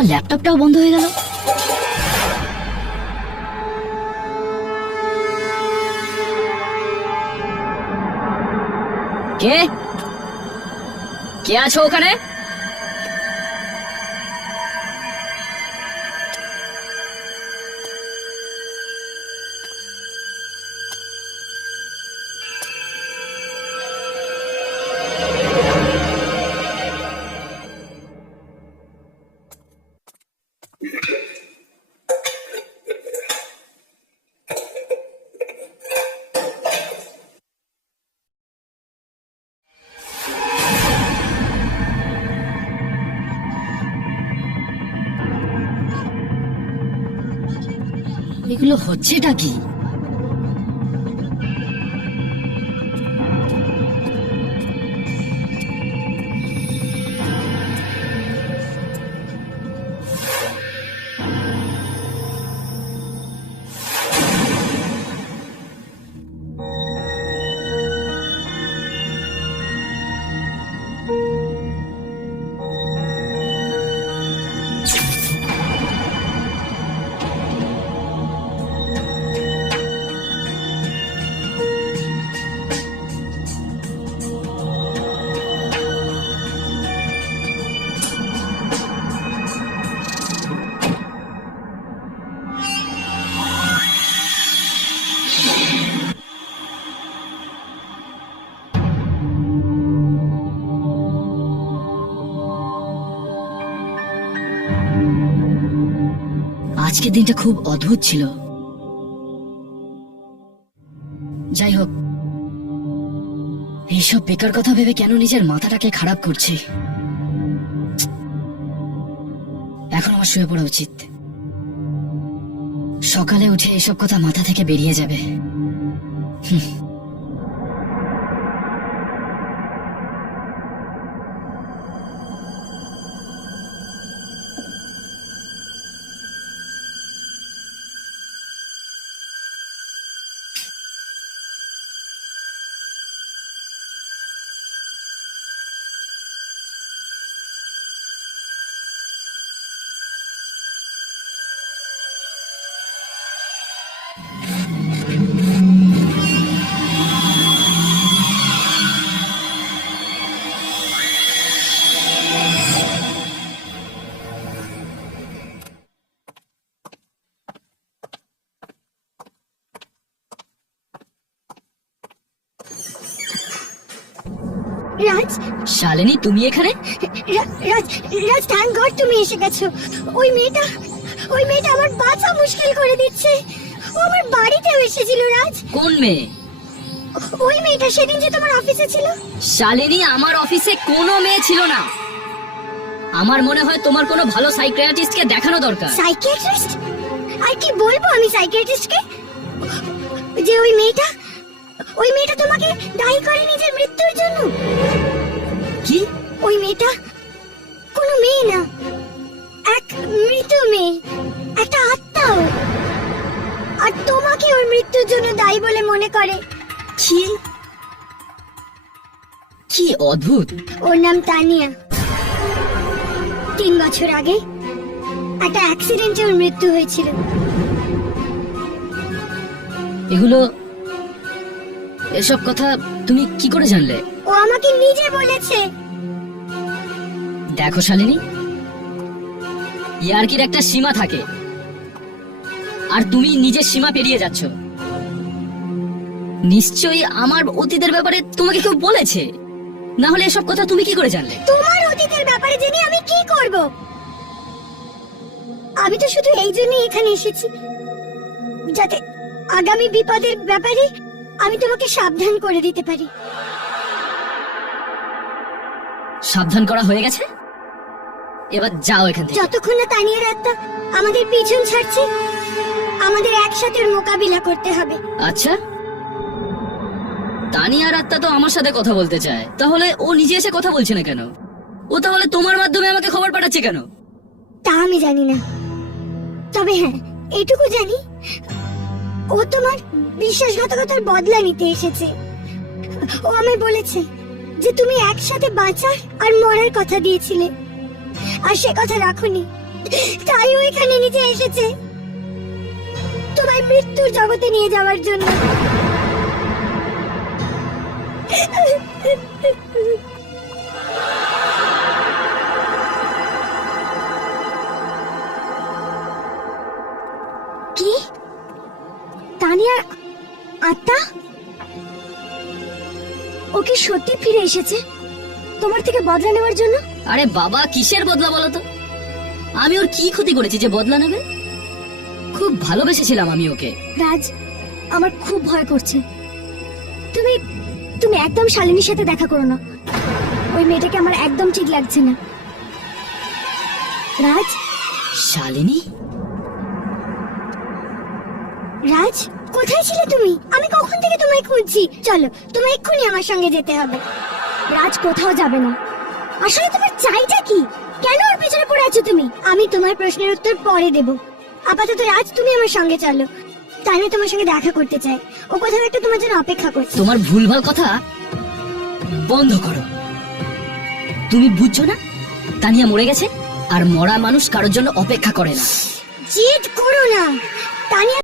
আমার ল্যাপটপটাও বন্ধ হয়ে গেল। কে কে আছো ওখানে? এগুলো হচ্ছেটা কি? আজকের দিনটা খুব অদ্ভুত ছিল। যাই হোক, এইসব বেকার কথা ভেবে কেন নিজের মাথাটাকে খারাপ করছি। এখন আমার শুয়ে পড়া উচিত। সকালে উঠে এসব কথা মাথা থেকে বেরিয়ে যাবে। রাজ, শালিনী, তুমি এখানে? রাজ, রাজ, থ্যাংক গড তুমি এসে গেছো। ওই মেয়েটা আমার বাঁচা মুশকিল করে দিচ্ছে। ও আমার বাড়িতেও এসেছিল। রাজ, কোন মেয়ে? ওই মেয়েটা সেদিন যে তোমার অফিসে ছিল। শালিনী, আমার অফিসে কোনো মেয়ে ছিল না। আমার মনে হয় তোমার কোনো ভালো সাইকিয়াট্রিস্টকে দেখানো দরকার। সাইকিয়াট্রিস্ট? আর কি বলবো আমি সাইকিয়াট্রিস্টকে? যে ওই মেয়েটা তোমাকে দায়ী করে নিজের মৃত্যুর জন্য। কি? ওই মেয়েটা কোনো মেয়ে না, এক মৃত মেয়ে, একটা আত্মাও। আর তোমাকে ওর মৃত্যুর জন্য দায়ী বলে মনে করে। কি কি অদ্ভুত। ওর নাম তানিয়া। 3 বছর আগে একটা অ্যাক্সিডেন্টে ওর মৃত্যু হয়েছিল। এসব কথা তুমি কি করে জানলে? ও আমাকে নিজে বলেছে। দেখো শালিনী, ইয়ার্কির একটা সীমা থাকে, আর তুমি নিজের সীমা পেরিয়ে যাচ্ছ। নিশ্চয়ই আমার অতীতের ব্যাপারে তোমাকে কেউ বলেছে, না হলে এসব কথা তুমি কি করে জানলে? তোমার অতীতের ব্যাপারে জেনে আমি কি করব? আমি তো শুধু এই জন্যই এখানে এসেছি, যাতে আগামী বিপদের ব্যাপারে আমি তোমাকে সাবধান করে দিতে পারি। সাবধান করা হয়ে গেছে, এবার যাও এখান থেকে। যতক্ষণ না তানিয়ার আত্মা আমাদের পিছন ছাড়ছে, আমাদের একসাথে ওর মোকাবিলা করতে হবে। আচ্ছা, তানিয়ার আত্মা তো আমার সাথে কথা বলতে চায়, তাহলে ও নিজে এসে কথা বলছে না কেন? ও তাহলে তোমার মাধ্যমে আমাকে খবর পাঠাচ্ছে কেন? তা আমি জানি না, তবে হ্যাঁ এটুকু জানি, ও তোমার বিশ্বাসঘাতকতার বদলা নিতে এসেছে। ও আমায় বলেছে যে তুমি একসাথে বাঁচার আর মরার কথা দিয়েছিলে, আর সে কথা রাখোনি। তাই ও এখানে নিচে এসেছে তোমায় মৃত্যুর জগতে নিয়ে যাওয়ার জন্য। কি তানিয়ার আত্মা? ওকে সত্যি ফিরে এসেছে তোমার থেকে বদলা নেওয়ার জন্য? আরে বাবা, কিসের বদলা বলো তো? আমি ওর কি ক্ষতি করেছি যে বদলা নেবে? খুব ভালোবেসেছিলাম আমি ওকে। রাজ, আমার খুব ভয় করছে। তুমি তুমি একদম শালিনীর সাথে দেখা করো না। ওই মেয়েটাকে আমার একদম ঠিক লাগছে না। রাজ, শালিনী? রাজ কোথায় ছিলে তুমি? আমি কখন থেকে তোমায় খুঁজছি। চলো, তোমায় এক্ষুনি আমার সঙ্গে যেতে হবে। রাজ কোথাও যাবে না। আসলে তোমার চাইটা কি? কেন ওর পেছনে পড়ে আছো তুমি? আমি তোমার প্রশ্নের উত্তর পরে দেব। আপাতত রাজ, তুমি আমার সঙ্গে চলো। তানিয়া তোমার সঙ্গে দেখা করতে চাই। ও কোথাও একটা তোমার জন্য অপেক্ষা করছে। তোমার ভুলভাল কথা বন্ধ করো। তুমি বুঝছো না তানিয়া মরে গেছে? আর মরা মানুষ কারোর জন্য অপেক্ষা করে না। জেদ করো না। তানিয়া